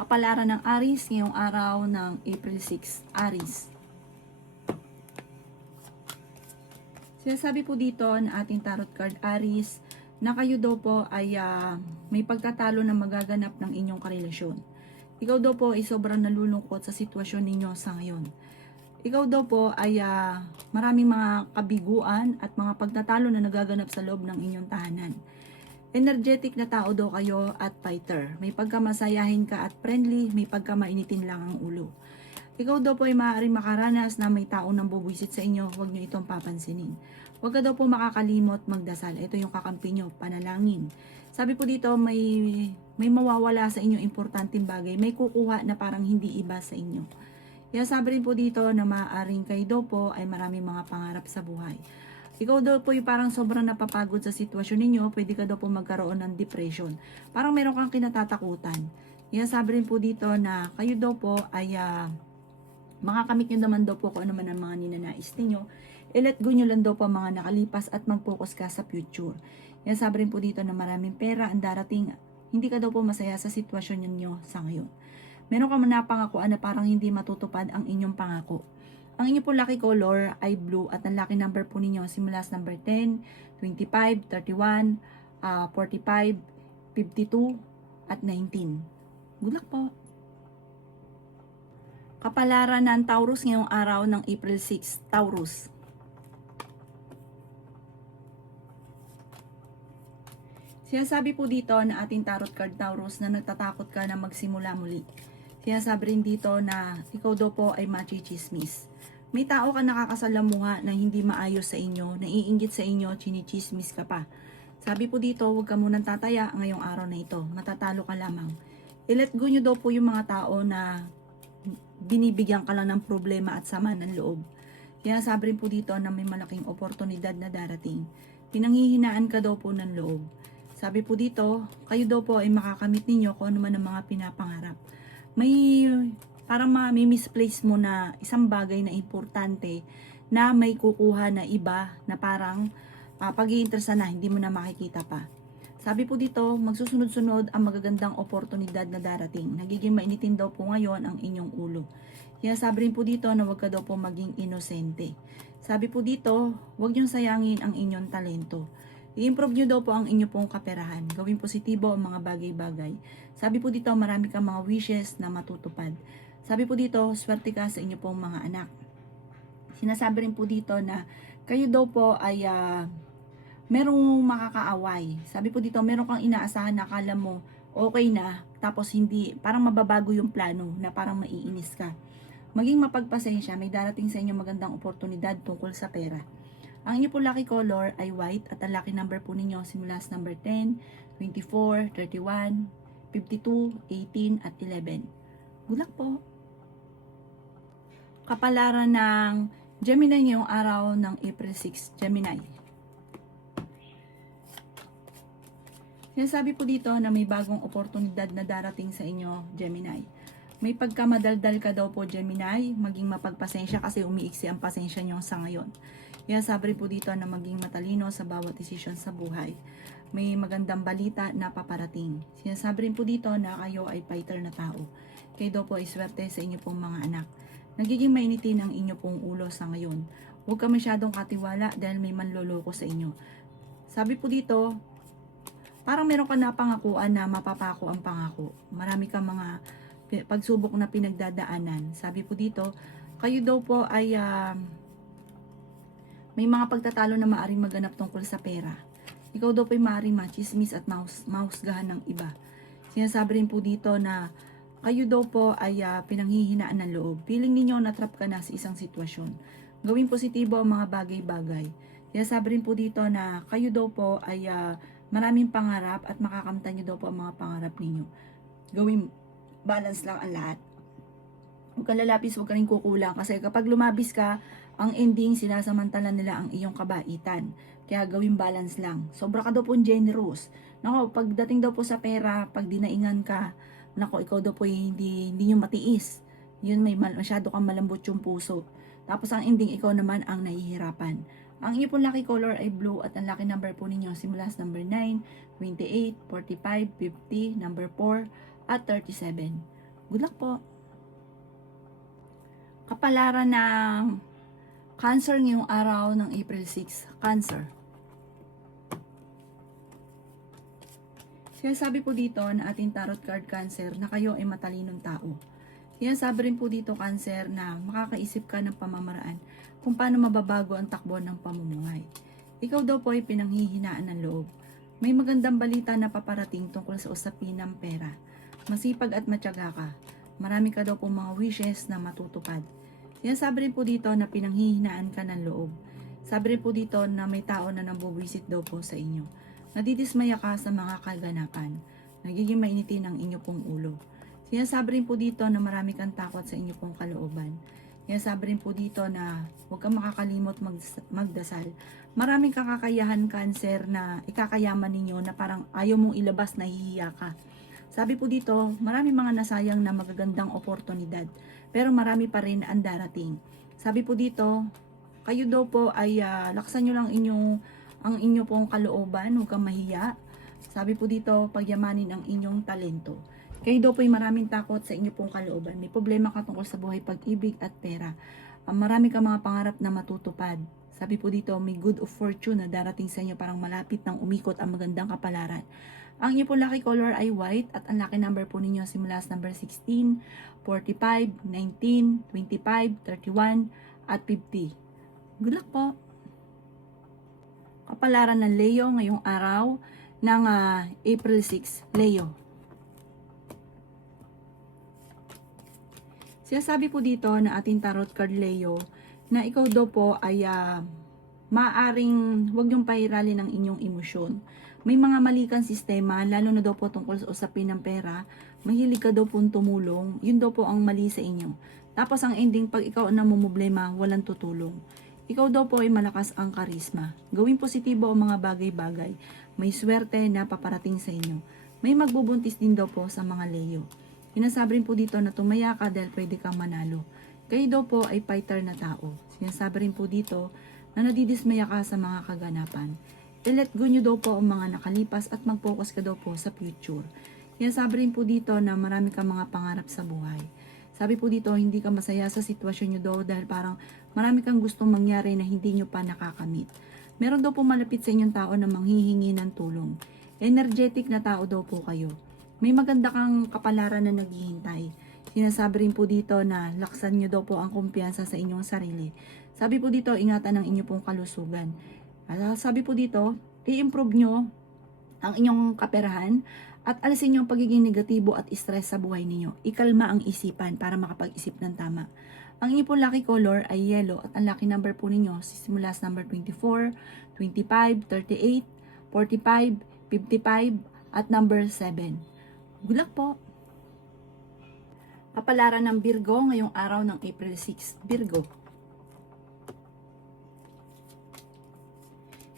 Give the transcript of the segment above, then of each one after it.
Kapalaran ng Aries ngayong araw ng April 6, Aries. Sinasabi po dito ng ating tarot card Aries na kayo daw po ay may pagtatalo na magaganap ng inyong karelasyon. Ikaw daw po ay sobrang nalulungkot sa sitwasyon ninyo sa ngayon. Ikaw daw po ay maraming mga kabiguan at mga pagtatalo na nagaganap sa loob ng inyong tahanan. Energetic na tao daw kayo at fighter. May pagkamasayahin ka at friendly, may pagkamainitin lang ang ulo. Ikaw daw po ay maaaring makaranas na may tao nang bubuisit sa inyo, huwag nyo itong papansinin. Huwag ka daw po makakalimot magdasal. Ito yung kakampi nyo, panalangin. Sabi po dito, may mawawala sa inyo importanteng bagay, may kukuha na parang hindi iba sa inyo. Kaya sabi rin po dito na maaaring kayo daw po ay maraming mga pangarap sa buhay. Ikaw daw po yung parang sobrang napapagod sa sitwasyon ninyo, pwede ka daw po magkaroon ng depression. Parang meron kang kinatatakutan. Kaya sabi rin po dito na kayo daw po ay makakamit nyo naman daw po kung ano man ang mga ninanais ninyo. I-let go nyo lang daw po ang mga nakalipas at mag-focus ka sa future. Kaya sabi rin po dito na maraming pera ang darating. Hindi ka daw po masaya sa sitwasyon ninyo sa ngayon. Meron ka man napangakuan na parang hindi matutupad ang inyong pangako. Ang inyo po lucky color ay blue at ang lucky number po ninyo simula sa number 10, 25, 31, 45, 52, at 19. Good luck po! Kapalaran ng Taurus ngayong araw ng April 6, Taurus. Sinasabi po dito na ating tarot card Taurus na nagtatakot ka na magsimula muli. Sinasabi rin dito na ikaw daw po ay machichismis. May tao ka nakakasalamuha na hindi maayos sa inyo, naiinggit sa inyo, chinichismis ka pa. Sabi po dito, huwag ka munang tataya ngayong araw na ito. Matatalo ka lamang. I-let go nyo daw po yung mga tao na binibigyan ka lang ng problema at sama ng loob. Kaya sabi rin po dito na may malaking oportunidad na darating. Pinanghihinaan ka daw po ng loob. Sabi po dito, kayo daw po ay makakamit ninyo kung ano man ang mga pinapangarap. Parang may misplace mo na isang bagay na importante na may kukuha na iba na parang pag-iinteresa na hindi mo na makikita pa. Sabi po dito, magsusunod-sunod ang magagandang oportunidad na darating. Nagiging mainitin daw po ngayon ang inyong ulo. Kaya sabi rin po dito na huwag ka daw po maging inosente. Sabi po dito, huwag niyong sayangin ang inyong talento. I-improve nyo daw po ang inyo pong kaperahan. Gawin positibo ang mga bagay-bagay. Sabi po dito, marami kang mga wishes na matutupad. Sabi po dito, swerte ka sa inyo pong mga anak. Sinasabi rin po dito na kayo daw po ay merong makakaaway. Sabi po dito, meron kang inaasahan na akala mo okay na, tapos hindi, parang mababago yung plano na parang maiinis ka. Maging mapagpasensya, may darating sa inyo magandang oportunidad tungkol sa pera. Ang inyo po lucky color ay white at ang lucky number po ninyo simula sa number 10, 24, 31, 52, 18, at 11. Good luck po! Kapalaran ng Gemini ngayong araw ng April 6, Gemini. Sinasabi po dito na may bagong oportunidad na darating sa inyo, Gemini. May pagkamadaldal ka daw po, Gemini, maging mapagpasensya kasi umiiksi ang pasensya nyo sa ngayon. Kaya sabi po dito na maging matalino sa bawat desisyon sa buhay. May magandang balita na paparating. Sinasabi rin po dito na kayo ay fighter na tao. Kayo daw po ay swerte sa inyo pong mga anak. Nagiging mainitin ang inyo pong ulo sa ngayon. Huwag ka masyadong katiwala dahil may manloloko sa inyo. Sabi po dito, parang meron ka na pangakuan na mapapako ang pangako. Marami kang mga pagsubok na pinagdadaanan. Sabi po dito, kayo daw po ay may mga pagtatalo na maaaring maganap tungkol sa pera. Ikaw daw po ay maaaring machismis at mahusgahan ng iba. Sinasabi rin po dito na kayo daw po ay pinanghihinaan ng loob. Feeling ninyo na-trap ka na sa isang sitwasyon. Gawin positibo ang mga bagay-bagay. Kaya sabi rin po dito na kayo daw po ay maraming pangarap at makakamtan nyo daw po ang mga pangarap ninyo. Gawin balance lang ang lahat. Huwag kang lalapis, huwag ka rin kukulang. Kasi kapag lumabis ka, ang ending sinasamantala nila ang iyong kabaitan. Kaya gawin balance lang. Sobra ka daw po generous. Nako, pagdating daw po sa pera, pag dinaingan ka, nako, ikaw daw po hindi nyo matiis. Yun, masyado kang malambot yung puso. Tapos ang ending, ikaw naman ang nahihirapan. Ang inyo pong lucky color ay blue at ang lucky number po ninyo simula sa number 9, 28, 45, 50, number 4, at 37. Good luck po. Kapalaran ng Cancer ngayong araw ng April 6. Cancer. Sinasabi po dito na ating tarot card Cancer na kayo ay matalinong tao. Sinasabi rin po dito Cancer na makakaisip ka ng pamamaraan kung paano mababago ang takbo ng pamumuhay. Ikaw daw po ay pinanghihinaan ng loob. May magandang balita na paparating tungkol sa usapin ng pera. Masipag at matyaga ka. Marami ka daw po mga wishes na matutupad. Sinasabi rin po dito na pinanghihinaan ka ng loob. Sabi rin po dito na may tao na nambubuwisit daw po sa inyo. Nadidismaya ka sa mga kaganapan. Nagiging mainitin ang inyo pong ulo. Sinasabi rin po dito na marami kang takot sa inyo pong kalooban. Sinasabi rin po dito na huwag kang makakalimot magdasal. Maraming kakakayahan Cancer na ikakayaman ninyo na parang ayaw mong ilabas, nahihiya ka. Sabi po dito, marami mga nasayang na magagandang oportunidad. Pero marami pa rin ang darating. Sabi po dito, kayo daw po ay laksan nyo lang ang inyo pong kalooban, huwag kang mahiya. Sabi po dito, pagyamanin ang inyong talento. Kayo daw po ay maraming takot sa inyo pong kalooban. May problema ka tungkol sa buhay, pag-ibig at pera. Marami ka mga pangarap na matutupad. Sabi po dito, may good of fortune na darating sa inyo, parang malapit ng umikot ang magandang kapalaran. Ang inyo po lucky color ay white at ang lucky number po ninyo simula sa number 16, 45, 19, 25, 31 at 50. Good luck po! Kapalaran ng Leo ngayong araw ng April 6. Leo. Sinasabi po dito na ating tarot card Leo na ikaw daw po ay maaring huwag niyong pairalin ang inyong emosyon. May mga mali kang sistema, lalo na daw po tungkol sa usapin ng pera. Mahilig ka daw po tumulong, yun daw po ang mali sa inyo. Tapos ang ending, pag ikaw ang namumblema, walang tutulong. Ikaw daw po ay malakas ang karisma. Gawing positibo ang mga bagay-bagay. May swerte na paparating sa inyo. May magbubuntis din daw po sa mga Leo. Sinasabi rin po dito na tumaya ka dahil pwede kang manalo. Kayo daw po ay fighter na tao. Sinasabi rin po dito na nadidismaya ka sa mga kaganapan. I-let go nyo daw po ang mga nakalipas at mag-focus ka daw po sa future. Sinasabi rin po dito na marami kang mga pangarap sa buhay. Sabi po dito, hindi ka masaya sa sitwasyon nyo daw dahil parang marami kang gustong mangyari na hindi nyo pa nakakamit. Meron daw po malapit sa inyong tao na manghihingi ng tulong. Energetic na tao daw po kayo. May maganda kang kapalaran na naghihintay. Sinasabi rin po dito na laksan nyo daw po ang kumpiyansa sa inyong sarili. Sabi po dito, ingatan ang inyong pong kalusugan. Sabi po dito, i-improve nyo ang inyong kaperahan at alisin yung pagiging negatibo at stress sa buhay ninyo. Ikalma ang isipan para makapag-isip ng tama. Ang inyong pong lucky color ay yellow at ang lucky number po ninyo simula sa number 24, 25, 38, 45, 55 at number 7. Good luck po! Kapalaran ng Virgo ngayong araw ng April 6. Virgo.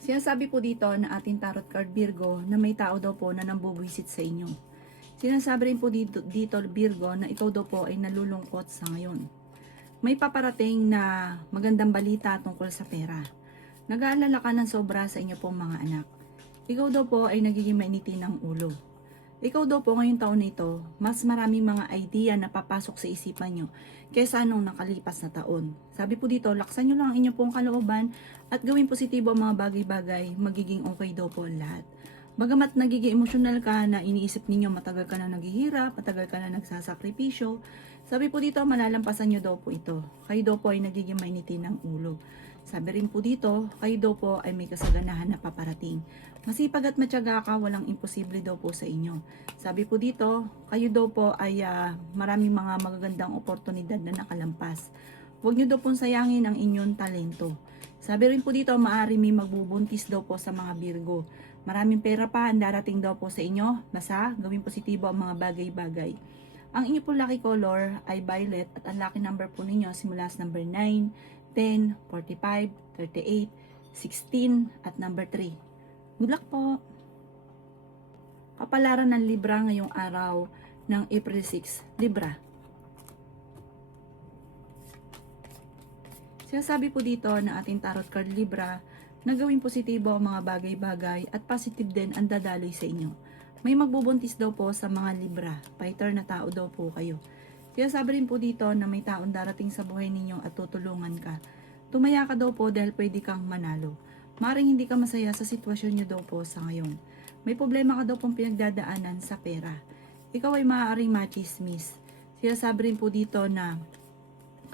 Sinasabi po dito na ating tarot card Virgo na may tao daw po na nambubuwisit sa inyo. Sinasabi rin po dito Virgo na ikaw daw po ay nalulungkot sa ngayon. May paparating na magandang balita tungkol sa pera. Nag-aalala ka ng sobra sa inyo pong mga anak. Ikaw daw po ay nagiging mainitin ng ulo. Ikaw daw po ngayong taon na ito, mas maraming mga idea na papasok sa isipan nyo kaysa nung nakalipas na taon. Sabi po dito, laksan nyo lang ang inyong pong kalooban at gawing positibo ang mga bagay-bagay, magiging okay daw po lahat. Bagamat nagiging emosyonal ka na iniisip ninyo matagal ka na naghihirap, matagal ka na nagsasakripisyo, sabi po dito, malalampasan nyo daw po ito. Kayo daw po ay nagiging mainitin ng ulo. Sabi rin po dito, kayo daw po ay may kasaganahan na paparating. Masipag at matyaga ka, walang imposible daw po sa inyo. Sabi po dito, kayo daw po ay maraming mga magagandang oportunidad na nakalampas. Huwag nyo daw pong sayangin ang inyong talento. Sabi rin po dito, maaari may magbubuntis daw po sa mga Virgo. Maraming pera pa ang darating daw po sa inyo. Basta, gawing positibo ang mga bagay-bagay. Ang inyo po lucky color ay violet at ang lucky number po ninyo simula sa number 9, 10, 45, 38, 16 at number 3. Good luck po! Kapalaran ng Libra ngayong araw ng April 6. Libra. Sinasabi po dito na ating tarot card Libra na gawing positibo ang mga bagay-bagay at positive din ang dadaloy sa inyo. May magbubuntis daw po sa mga Libra. Fighter na tao daw po kayo. Kaya sabi rin po dito na may taong darating sa buhay ninyo at tutulungan ka. Tumaya ka daw po dahil pwede kang manalo. Maring hindi ka masaya sa sitwasyon nyo daw po sa ngayon. May problema ka daw pong pinagdadaanan sa pera. Ikaw ay maaaring machismis. Kaya sabi rin po dito na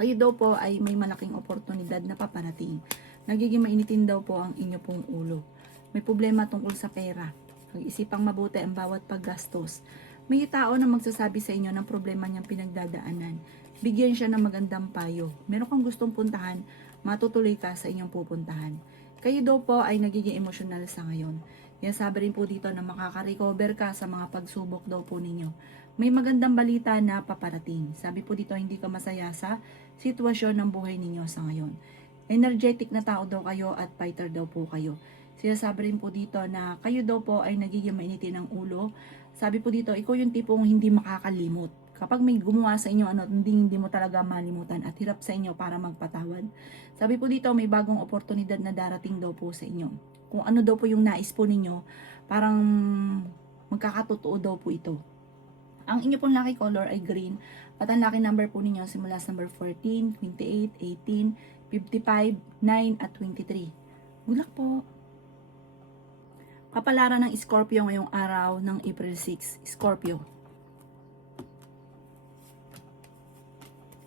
kayo daw po ay may malaking oportunidad na paparating. Nagiging mainitin daw po ang inyo pong ulo. May problema tungkol sa pera. Pag-isipang mabuti ang bawat paggastos. May tao na magsasabi sa inyo ng problema niyang pinagdadaanan. Bigyan siya ng magandang payo. Meron kang gustong puntahan, matutuloy ka sa inyong pupuntahan. Kayo daw po ay nagiging emosyonal sa ngayon. Kaya sabi rin po dito na makaka-recover ka sa mga pagsubok daw po ninyo. May magandang balita na paparating. Sabi po dito hindi ka masaya sa sitwasyon ng buhay ninyo sa ngayon. Energetic na tao daw kayo at fighter daw po kayo. Sinasabi rin po dito na kayo daw po ay nagiging mainitin ng ulo. Sabi po dito, ikaw yung tipong hindi makakalimot. Kapag may gumawa sa inyo, hindi mo talaga malimutan at hirap sa inyo para magpatawad. Sabi po dito, may bagong oportunidad na darating daw po sa inyo. Kung ano daw po yung nais po ninyo, parang magkakatotoo daw po ito. Ang inyo pong lucky color ay green at ang lucky number po ninyo simula sa number 14, 28, 18, 55, 9 at 23. Good luck po! Kapalaran ng Scorpio ngayong araw ng April 6. Scorpio.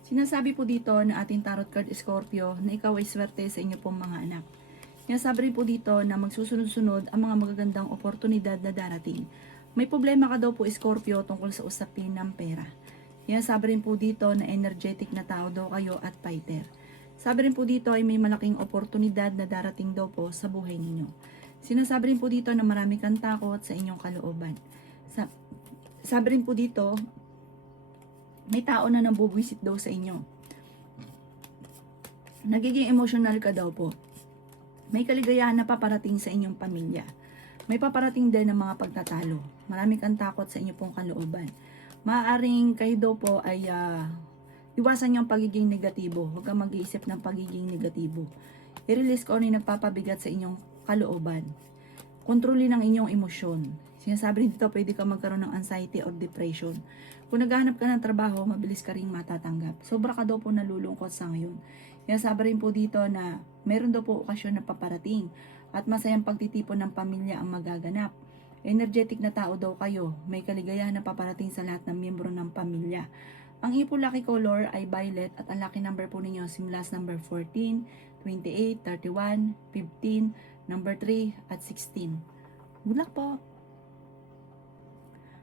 Sinasabi po dito na ating tarot card Scorpio na ikaw ay swerte sa inyo pong mga anak. Sinasabi rin po dito na magsusunod-sunod ang mga magagandang oportunidad na darating. May problema ka daw po Scorpio tungkol sa usapin ng pera. Sinasabi rin po dito na energetic na tao daw kayo at fighter. Sabi rin po dito ay may malaking oportunidad na darating daw po sa buhay ninyo. Sinasabi rin po dito na marami kang takot sa inyong kalooban. Sabi rin po dito, may tao na nabubwisit daw sa inyo. Nagiging emotional ka daw po. May kaligayahan na paparating sa inyong pamilya. May paparating din ng mga pagtatalo. Marami kang takot sa inyong pong kalooban. Maaaring kayo daw po ay iwasan yung pagiging negatibo. Huwag kang mag-iisip ng pagiging negatibo. I-release ko ano yung nagpapabigat sa inyong kalooban. Kontrolin ang inyong emosyon. Sinasabi dito, pwede ka magkaroon ng anxiety or depression. Kung naghahanap ka ng trabaho, mabilis ka rin matatanggap. Sobra ka daw po nalulungkot sa ngayon. Sinasabi rin po dito na meron daw po okasyon na paparating at masayang pagtitipon ng pamilya ang magaganap. Energetic na tao daw kayo. May kaligayahan na paparating sa lahat ng miyembro ng pamilya. Ang iyong lucky color ay violet at ang lucky number po ninyo simula sa number 14, 28, 31, 15, number 3 at 16. Good luck po!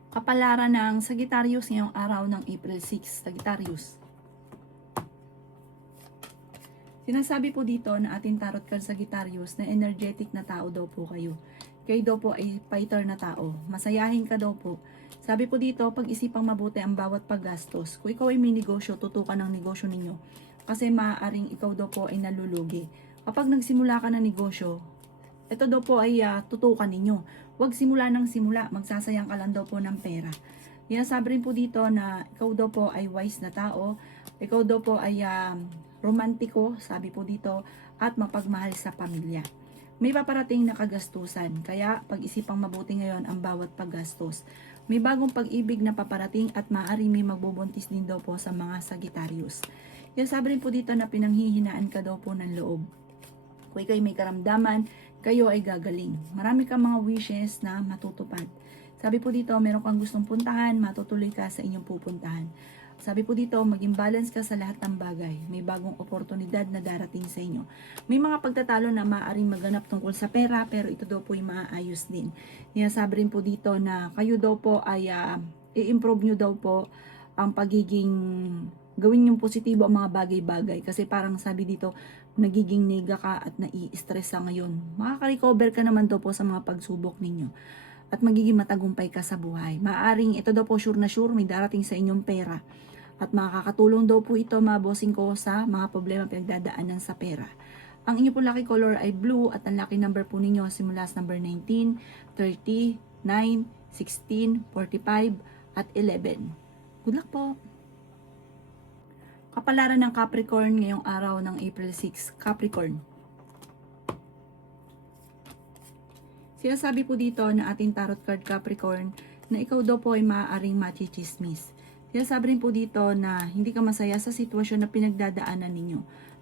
Kapalaran ng Sagittarius ngayong araw ng April 6. Sagittarius. Sinasabi po dito na ating tarot card Sagittarius na energetic na tao daw po kayo. Kayo daw po ay fighter na tao. Masayahin ka daw po. Sabi po dito, pag-isipang mabuti ang bawat paggastos. Kung ikaw ay may negosyo, tutukan ng negosyo ninyo. Kasi maaaring ikaw daw po ay nalulugi. Kapag nagsimula ka ng negosyo, ito daw po ay tutukan ninyo. Huwag simula ng simula, magsasayang ka lang daw po ng pera. Sabi rin po dito na ikaw daw po ay wise na tao, ikaw daw po ay romantiko, sabi po dito, at mapagmahal sa pamilya. May paparating na kagastusan, kaya pag-isipang mabuti ngayon ang bawat paggastos. May bagong pag-ibig na paparating at maaari may magbubuntis din daw po sa mga Sagittarius. Sabi rin po dito na pinanghihinaan ka daw po ng loob. Kung ikaw may karamdaman, kayo ay gagaling. Marami kang mga wishes na matutupad. Sabi po dito, meron kang gustong puntahan, matutuloy ka sa inyong pupuntahan. Sabi po dito, maging balance ka sa lahat ng bagay. May bagong oportunidad na darating sa inyo. May mga pagtatalo na maaaring maganap tungkol sa pera, pero ito daw po ay maaayos din. Sabi rin po dito na kayo daw po ay i-improve nyo daw po ang pagiging gawin yung positibo ang mga bagay-bagay. Kasi parang sabi dito, nagiging nega ka at nai-stress sa ngayon. Makaka-recover ka naman daw po sa mga pagsubok ninyo. At magiging matagumpay ka sa buhay. Maaring ito daw po sure na sure, may darating sa inyong pera. At makakatulong daw po ito mga bossing ko sa mga problema pinagdadaanan sa pera. Ang inyo po lucky color ay blue at ang lucky number po ninyo simula sa number 19, 30, 9, 16, 45 at 11. Good luck po! Kapalaran ng Capricorn ngayong araw ng April 6. Capricorn. Sinasabi po dito na ating tarot card Capricorn na ikaw daw po ay maaaring machichismis. Sinasabi rin po dito na hindi ka masaya sa sitwasyon na pinagdadaanan ninyo.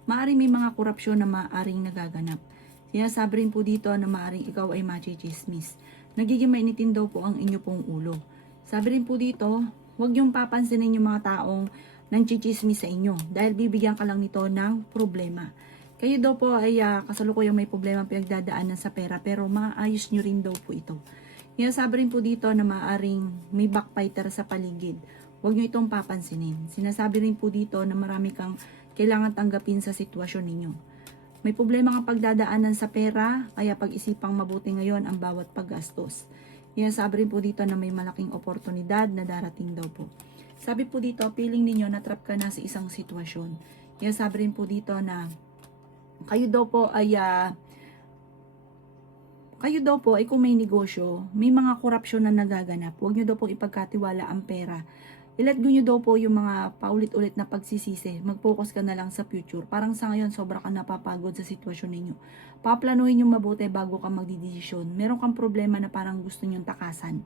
Maaaring may mga korupsyon na maaaring nagaganap. Sinasabi rin po dito na maaaring ikaw ay machichismis. Nagiging mainitin daw po ang inyo pong ulo. Sabi rin po dito, huwag niyong papansinin yung mga taong nangchichismis sa inyo dahil bibigyan ka lang nito ng problema. Kayo daw po ay kasalukuyang may problema pinagdadaanan sa pera pero maayos nyo rin daw po ito. Sinasabi rin po dito na maaaring may backbiter sa paligid. Huwag nyo itong papansinin. Sinasabi rin po dito na marami kang kailangan tanggapin sa sitwasyon ninyo. May problema kang pagdadaanan sa pera, kaya pag-isipang mabuti ngayon ang bawat paggastos. Sinasabi rin po dito na may malaking oportunidad na darating daw po. Sabi po dito, feeling ninyo na trap ka na sa isang sitwasyon. Sinasabi rin po dito na kayo daw po ay kung may negosyo, may mga korupsyon na nagaganap. Huwag nyo daw po ipagkatiwala ang pera. I-let go nyo daw po yung mga paulit-ulit na pagsisisi. Mag-focus ka na lang sa future. Parang sa ngayon, sobra ka napapagod sa sitwasyon ninyo. Paplanuhin yung mabuti bago ka magdidesisyon. Meron kang problema na parang gusto nyong takasan.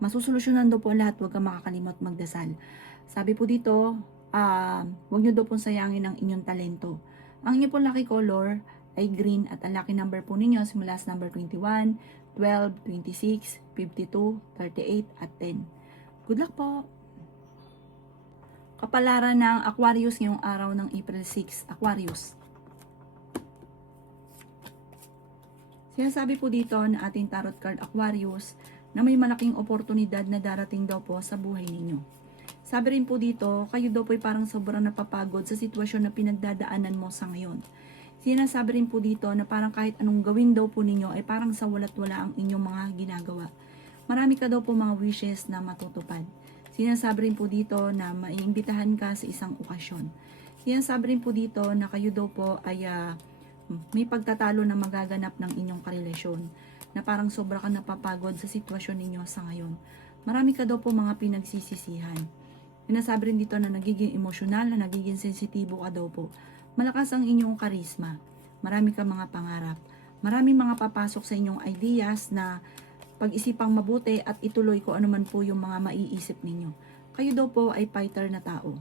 Masusolusyonan daw po lahat, huwag kang makakalimot magdasal. Sabi po dito, huwag nyo daw po sayangin ang inyong talento. Ang inyong pong lucky color ay green at ang lucky number po ninyo simula sa number 21, 12, 26, 52, 38 at 10. Good luck po! Kapalaran ng Aquarius ngayong araw ng April 6, Aquarius. Sinasabi po dito na ating tarot card Aquarius na may malaking oportunidad na darating daw po sa buhay ninyo. Sabi rin po dito, kayo daw po ay parang sobrang napapagod sa sitwasyon na pinagdadaanan mo sa ngayon. Sinasabi rin po dito na parang kahit anong gawin daw po ninyo ay parang sa walat wala ang inyong mga ginagawa. Marami ka daw po mga wishes na matutupad. Sinasabi rin po dito na maiimbitahan ka sa isang okasyon. Sinasabi rin po dito na kayo daw po ay may pagtatalo na magaganap ng inyong karelasyon na parang sobra ka napapagod sa sitwasyon ninyo sa ngayon. Marami ka daw po mga pinagsisisihan. Sinasabi rin dito na nagiging emosyonal, na nagiging sensitibo ka daw po. Malakas ang inyong karisma. Marami ka mga pangarap. Maraming mga papasok sa inyong ideas na pag-isipang mabuti at ituloy ko anuman po yung mga maiisip ninyo. Kayo daw po ay fighter na tao.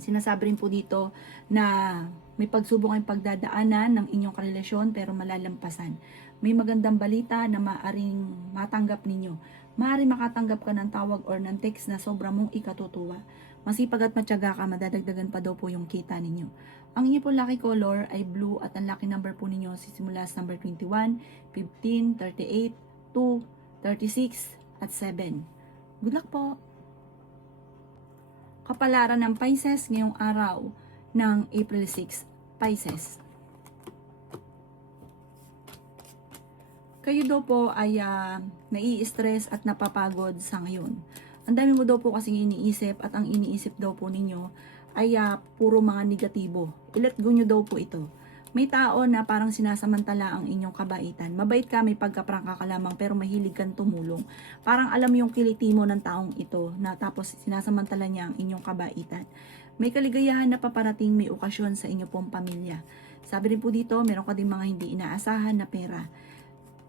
Sinasabi rin po dito na may pagsubok ang pagdadaanan ng inyong karelasyon pero malalampasan. May magandang balita na maaring matanggap ninyo. Maaring makatanggap ka ng tawag or ng text na sobra mong ikatutuwa. Masipag at matyaga ka, madadagdagan pa daw po yung kita ninyo. Ang inyo po lucky color ay blue at ang lucky number po ninyo sisimula sa number 21, 15, 38, 2, 36, at 7. Good luck po! Kapalaran ng Pisces ngayong araw ng April 6, Pisces. Kayo daw po ay nai-stress at napapagod sa ngayon. Ang dami mo daw po kasing iniisip at ang iniisip daw po ninyo ay puro mga negatibo. I-let go nyo daw po ito. May tao na parang sinasamantala ang inyong kabaitan. Mabait ka, may pagkaprangka ka lamang pero mahilig kang tumulong. Parang alam yung kiliti mo ng taong ito na tapos sinasamantala niya ang inyong kabaitan. May kaligayahan na paparating, may okasyon sa inyong pong pamilya. Sabi rin po dito, meron ka din mga hindi inaasahan na pera.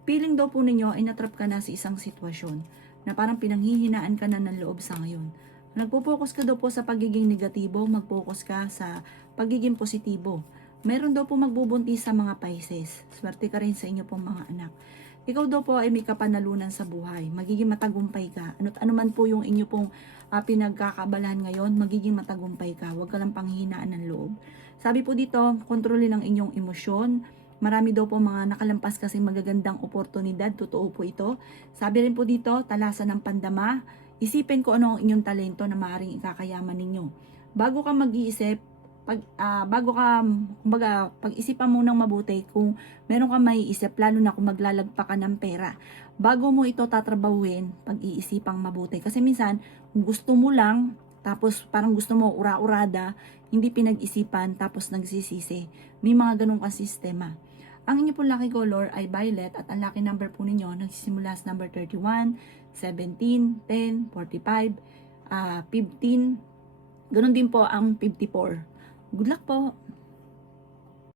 Feeling daw po ninyo ay natrap ka na sa isang sitwasyon na parang pinanghihinaan ka na ng loob sa ngayon. Nagpo-focus ka daw po sa pagiging negatibo, mag-focus ka sa pagiging positibo. Meron daw po magbubuntis sa mga Pisces. Swerte ka rin sa inyo pong mga anak. Ikaw daw po ay may kapanalunan sa buhay. Magiging matagumpay ka. Ano man po yung inyo pong pinagkakabalahan ngayon, magiging matagumpay ka. Huwag ka lang panghihinaan ng loob. Sabi po dito, kontrolin ang inyong emosyon. Marami daw po mga nakalampas kasi magagandang oportunidad. Totoo po ito. Sabi rin po dito, talasan ng pandama. Isipin ko ano ang inyong talento na maaaring ikakayaman ninyo. Bago ka mag-iisip, pag-isipan mo nang mabuti kung meron kang maiisip, lalo na kung maglalagpa ka ng pera. Bago mo ito tatrabahuin, pag-iisipang mabuti. Kasi minsan, gusto mo lang, tapos parang gusto mo ura-urada, hindi pinag-isipan, tapos nagsisisi. May mga ganun kang sistema. Ang inyo pong lucky color ay violet at ang lucky number po ninyo nagsisimula sa number 31, 17, 10, 45, 15, ganun din po ang 54. Good luck po!